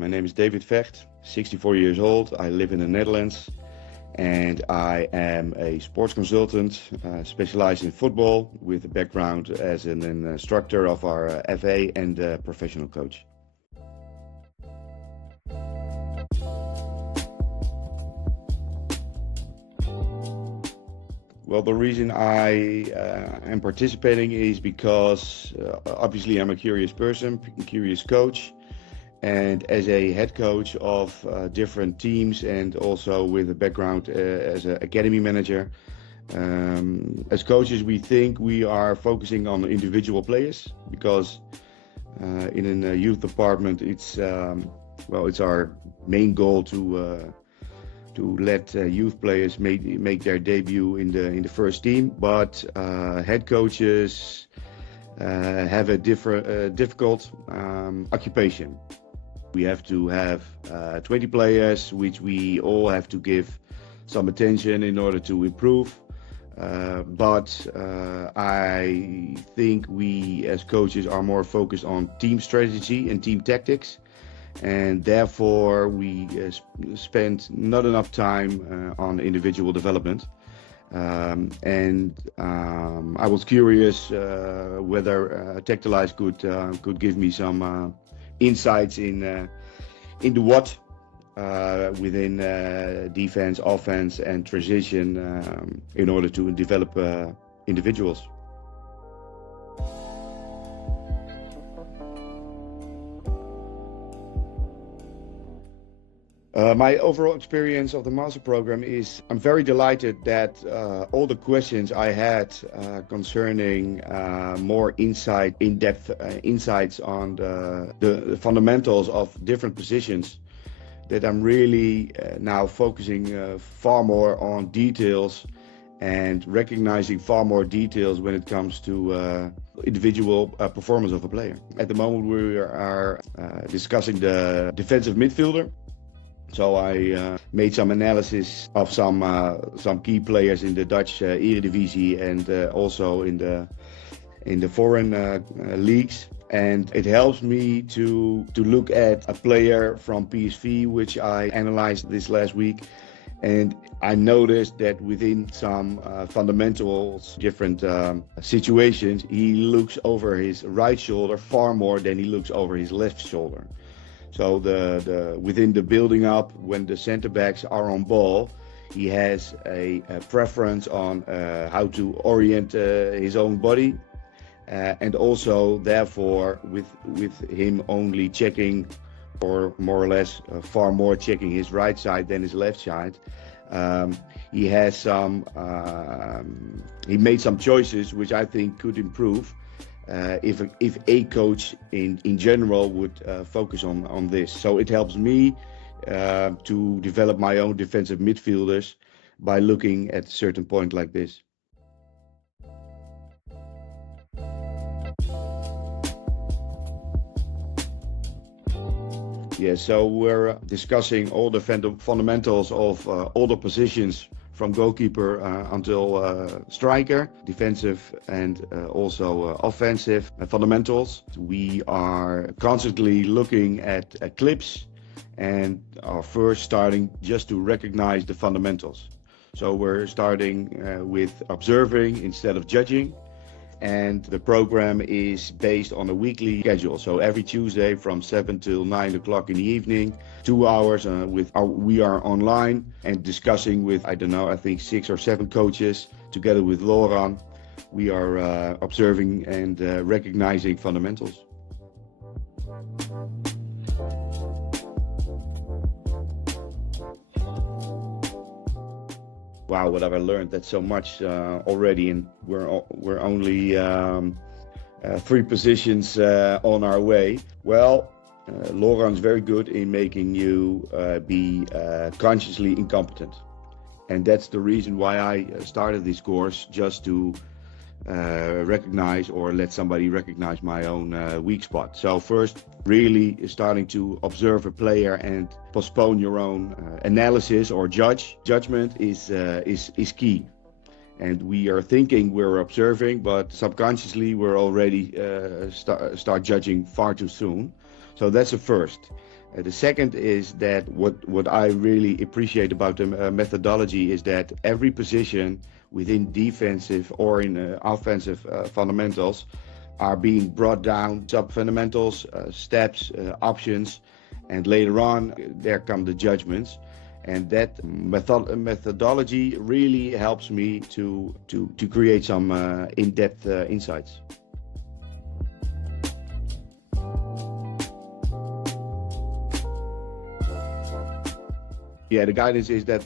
My name is David Vecht, 64 years old. I live in the Netherlands and I am a sports consultant specialized in football with a background as an instructor of our FA and professional coach. Well, the reason I am participating is because obviously I'm a curious person, curious coach. And as a head coach of different teams and also with a background as an academy manager, as coaches we think we are focusing on individual players because in a youth department it's our main goal to let youth players make their debut in the first team. But head coaches have a difficult occupation. We have to have 20 players, which we all have to give some attention in order to improve. But I think we as coaches are more focused on team strategy and team tactics. And therefore we spend not enough time on individual development. I was curious whether Tactalyse could give me some insights in the what within defense, offense, and transition in order to develop individuals. My overall experience of the master program is I'm very delighted that all the questions I had concerning more insight, in-depth insights on the fundamentals of different positions, that I'm really now focusing far more on details and recognizing far more details when it comes to individual performance of a player. At the moment we are discussing the defensive midfielder. So I made some analysis of some key players in the Dutch Eredivisie and also in the foreign leagues, and it helps me to look at a player from PSV, which I analyzed this last week, and I noticed that within some fundamentals, different situations, he looks over his right shoulder far more than he looks over his left shoulder. So within the building up, when the center backs are on ball, he has a preference on how to orient his own body, and also therefore with him only checking, or more or less far more checking his right side than his left side. He has he made some choices which I think could improve. If a coach in general would focus on this. So it helps me to develop my own defensive midfielders by looking at a certain point like this. Yeah, so we're discussing all the fundamentals of all the positions from goalkeeper until striker, defensive and also offensive fundamentals. We are constantly looking at clips and are first starting just to recognize the fundamentals. So we're starting with observing instead of judging. And the program is based on a weekly schedule. So every Tuesday from 7 till 9 o'clock in the evening, 2 hours we are online and discussing with, I think 6 or 7 coaches together with Laurent. We are observing and recognizing fundamentals. Wow, what have I learned? That's so much already, and we're only 3 positions on our way. Well, Laurent's very good in making you be consciously incompetent, and that's the reason why I started this course, just to recognize or let somebody recognize my own weak spot. So first, really starting to observe a player and postpone your own analysis or judgment is key. And we are thinking we're observing, but subconsciously we're already start judging far too soon. So that's the first. The second is that what I really appreciate about the methodology is that every position within defensive or in offensive fundamentals are being brought down, sub-fundamentals, steps, options, and later on there come the judgments. And that methodology really helps me to create some in-depth insights. Yeah, the guidance is that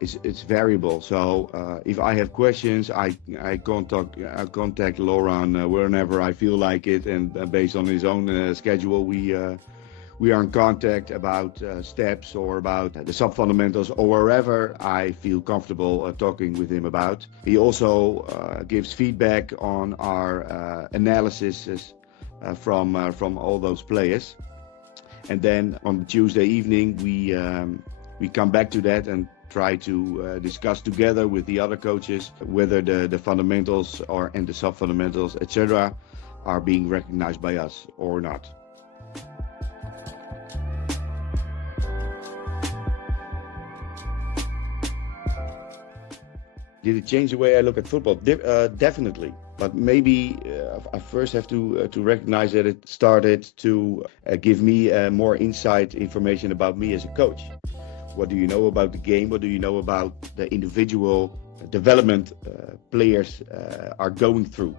it's variable. So if I have questions, I contact Laurent whenever I feel like it, and based on his own schedule, we are in contact about steps or about the sub-fundamentals or wherever I feel comfortable talking with him about. He also gives feedback on our analysis from all those players. And then on Tuesday evening, we come back to that and try to discuss together with the other coaches whether the fundamentals and the sub-fundamentals, etc., are being recognized by us or not. Did it change the way I look at football? Definitely. But maybe I first have to recognize that it started to give me more inside information about me as a coach. What do you know about the game? What do you know about the individual development players are going through?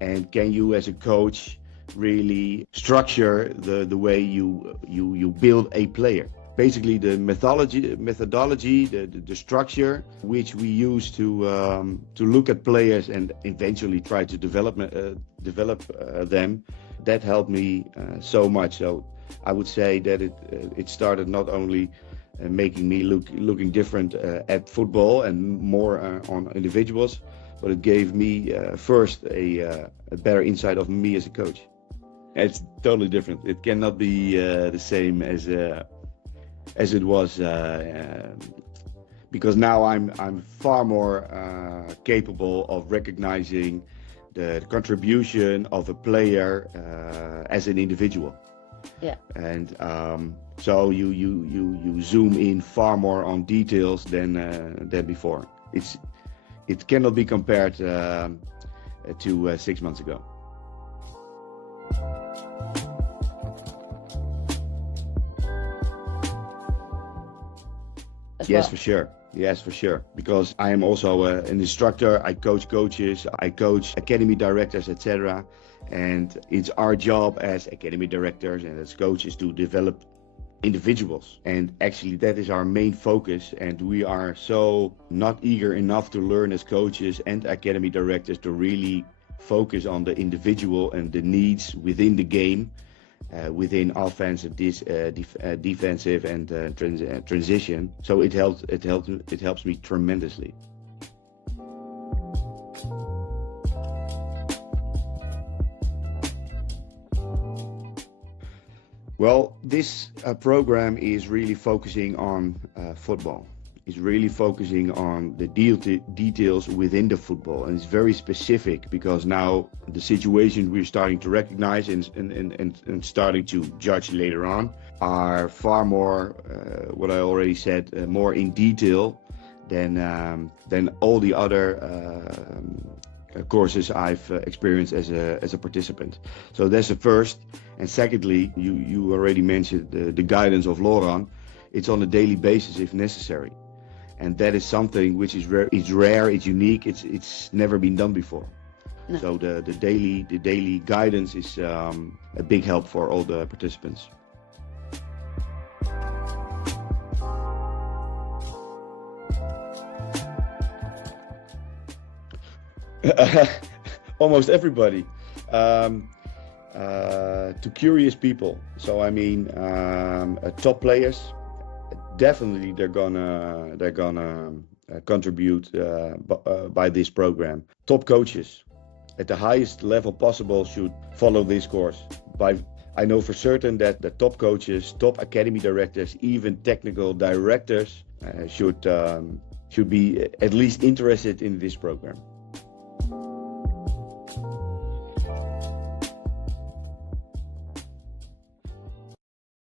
And can you as a coach really structure the way you build a player? Basically the methodology, the structure which we use to look at players and eventually try to develop them, that helped me so much. So I would say that it started not only making me looking different at football and more on individuals, but it gave me first a better insight of me as a coach. It's totally different. It cannot be the same as it was, because now I'm far more capable of recognizing the contribution of a player as an individual. Yeah. And so you zoom in far more on details than before. It cannot be compared to 6 months ago. Yes, for sure. Yes, for sure. Because I am also an instructor. I coach coaches. I coach academy directors, etc. And it's our job as academy directors and as coaches to develop individuals. And actually that is our main focus. And we are so not eager enough to learn as coaches and academy directors to really focus on the individual and the needs within the game. Within offensive, defensive, and transition, so it helps me tremendously. Well, this program is really focusing on football. It's really focusing on the details within the football, and it's very specific because now the situation we're starting to recognize and starting to judge later on are far more, what I already said, more in detail than all the other courses I've experienced as a participant. So that's the first. And secondly, you already mentioned the guidance of Laurent. It's on a daily basis if necessary. And that is something which is rare, it's unique, it's never been done before. No. So the daily guidance is a big help for all the participants. Almost everybody. To curious people. So I mean, top players. Definitely they're gonna contribute by this program. Top coaches at the highest level possible should follow this course. I know for certain that the top coaches, top academy directors, even technical directors should be at least interested in this program.